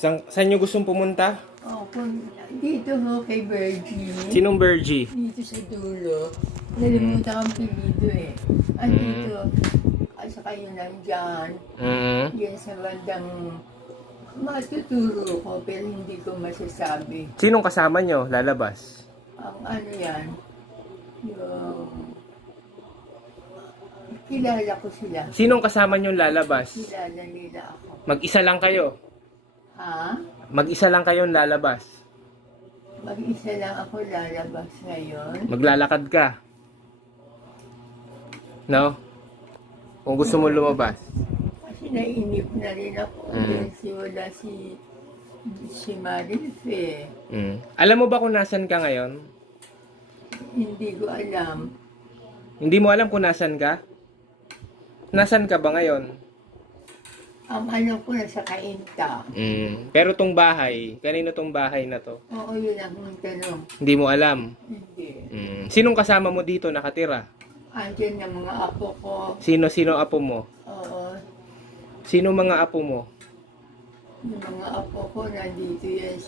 Saan nyo gustong pumunta? Dito ho kay Virgie. Sinong Bergie? Dito sa dulo. Nalimutan kang pilido eh. Dito. At saka yun nandyan. Yan sa bandang matuturo ko pero hindi ko masasabi. Sinong kasama nyo lalabas? Ang ano yan, yung kilala ko sila. Sinong kasama nyo lalabas? Kilala nila ako. Mag-isa lang kayo? Ha? Mag-isa lang kayong lalabas? Mag-isa lang ako lalabas ngayon. Maglalakad ka? No? Kung gusto mo lumabas? Kasi nainip na rin ako. Kasi wala si Marif eh. Alam mo ba kung nasan ka ngayon? Hindi ko alam. Hindi mo alam kung nasan ka? Nasan ka ba ngayon? Ang ano ko nasa Kainta. Pero tong bahay, kanino tong bahay na to? Oo, yun ang tanong. Hindi mo alam? Hindi. Sinong kasama mo dito nakatira? Andyan ang mga apo ko. Sino apo mo? Oo. Sino mga apo mo? Yung mga apo ko nandito yan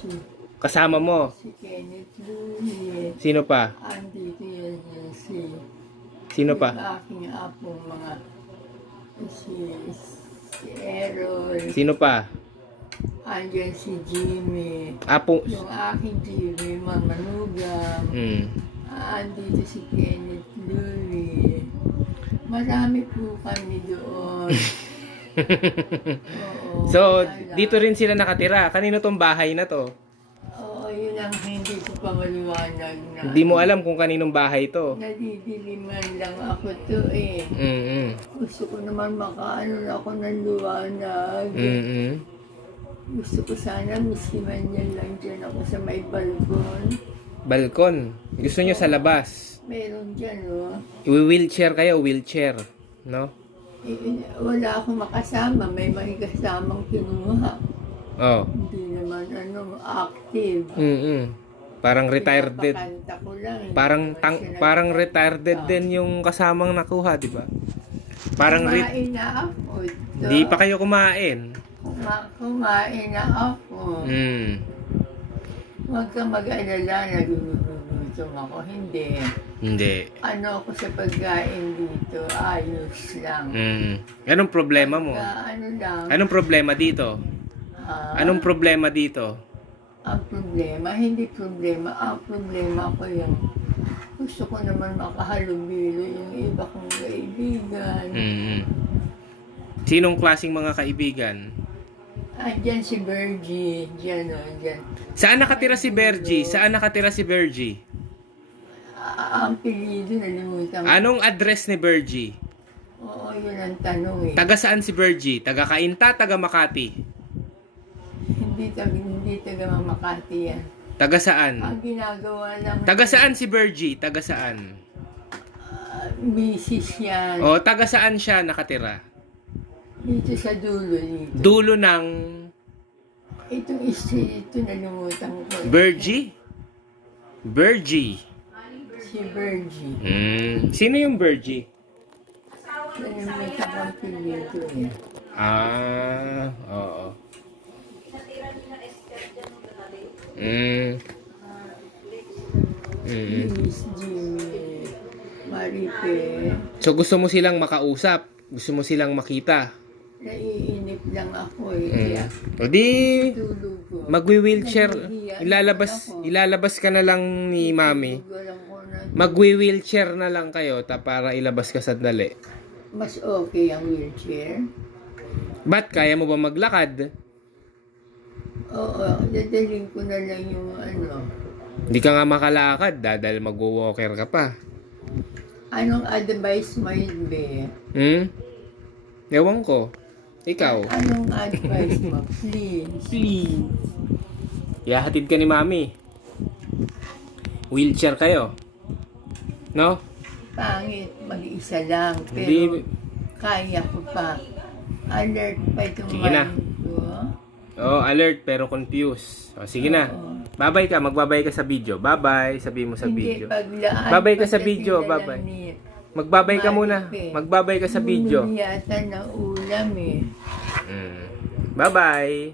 Kasama mo? si Kenneth Louie. Sino pa? Andito yan Sino pa? yung aking apong mga si Errol. Sino pa? Andyan si Jimmy. Apo? Yung aking Jimmy, Mamanugang. Andito si Kenneth Louie. Marami po kami doon. Oo, So, wala. dito rin sila nakatira. Kanino tong bahay na to? Oo, yun ang hindi ko pa maliwanag na. Hindi mo alam kung kaninong bahay to. Nadidiliman lang ako to eh. Gusto ko naman makaano na ako ng liwanag. Gusto ko sana misiman yan lang dyan ako sa may balkon. Balkon. Gusto nyo sa labas. Meron dyan oh. I-wheelchair kayo, wheelchair. No? Wala akong makasama. May kasamang kinuha. Oh. Hindi naman active. Parang retired din. Pinapakanta ko lang. Parang retired din yung kasamang nakuha, di ba? Parang kumain na ako. Hindi pa kayo kumain. Kumain na ako. Huwag ka mag-alala, nagugutom ako. Hindi. Hindi. Ano ako sa pagkain dito, ayos lang. Anong problema mo? Ano lang. Anong problema dito? Anong problema dito? Ang problema, hindi problema. Ang problema ko yung gusto ko naman makahalubilo yung iba kong kaibigan. Sinong klaseng mga kaibigan? Diyan si Virgie. Diyan o, diyan. Saan nakatira si Bergie? Saan nakatira si Bergie? Ang pilido, nalimutan ko. Anong address ni Bergie? Oo, yun ang tanong eh. Taga saan si Bergie? Taga Cainta, taga Makati? Hindi taga Makati yan. Taga saan? Ang ginagawa lang... Taga saan si Bergie? Taga saan? Misis yan. O, taga saan siya nakatira? Dito sa dulo dito. Dulo ng Ito nalimutan ko. Bergie? Bergie. Si Virgie. Sino yung Bergie? Nalimutan ko ang pilido eh. Oo. Miss Jimmy. Maripe. So gusto mo silang makausap? Gusto mo silang makita? Naiinip lang ako eh. Kaya O di, tulog ko. magwi-wheelchair. Nahihiya. Ilalabas ka na lang ni Mami. Tulog lang ko na. Magwi-wheelchair na lang kayo para ilabas ka sandali. Mas okay ang wheelchair. Ba't kaya mo ba maglakad? Oo, dadaling ko na lang yung ano. Hindi ka nga makalakad dahil mag-walker ka pa. Anong advice mo yun, be? Ewan ko. Ikaw. Anong advice mo? Please. Ihahatid ka ni Mami. Wheelchair kayo. No? Pangit, mag-isa lang. Pero Hindi. kaya ko pa. Alert pa itong Sige na. mind ko. Oh, alert pero confused. O, sige na. Babay ka. Magbabay ka sa video. Bye-bye. Sabi mo sa video. Paglaan. Babay ka sa video. Bye-bye. Magbabay ka muna. Magbabay ka sa video. Yata na ulam eh. Bye-bye.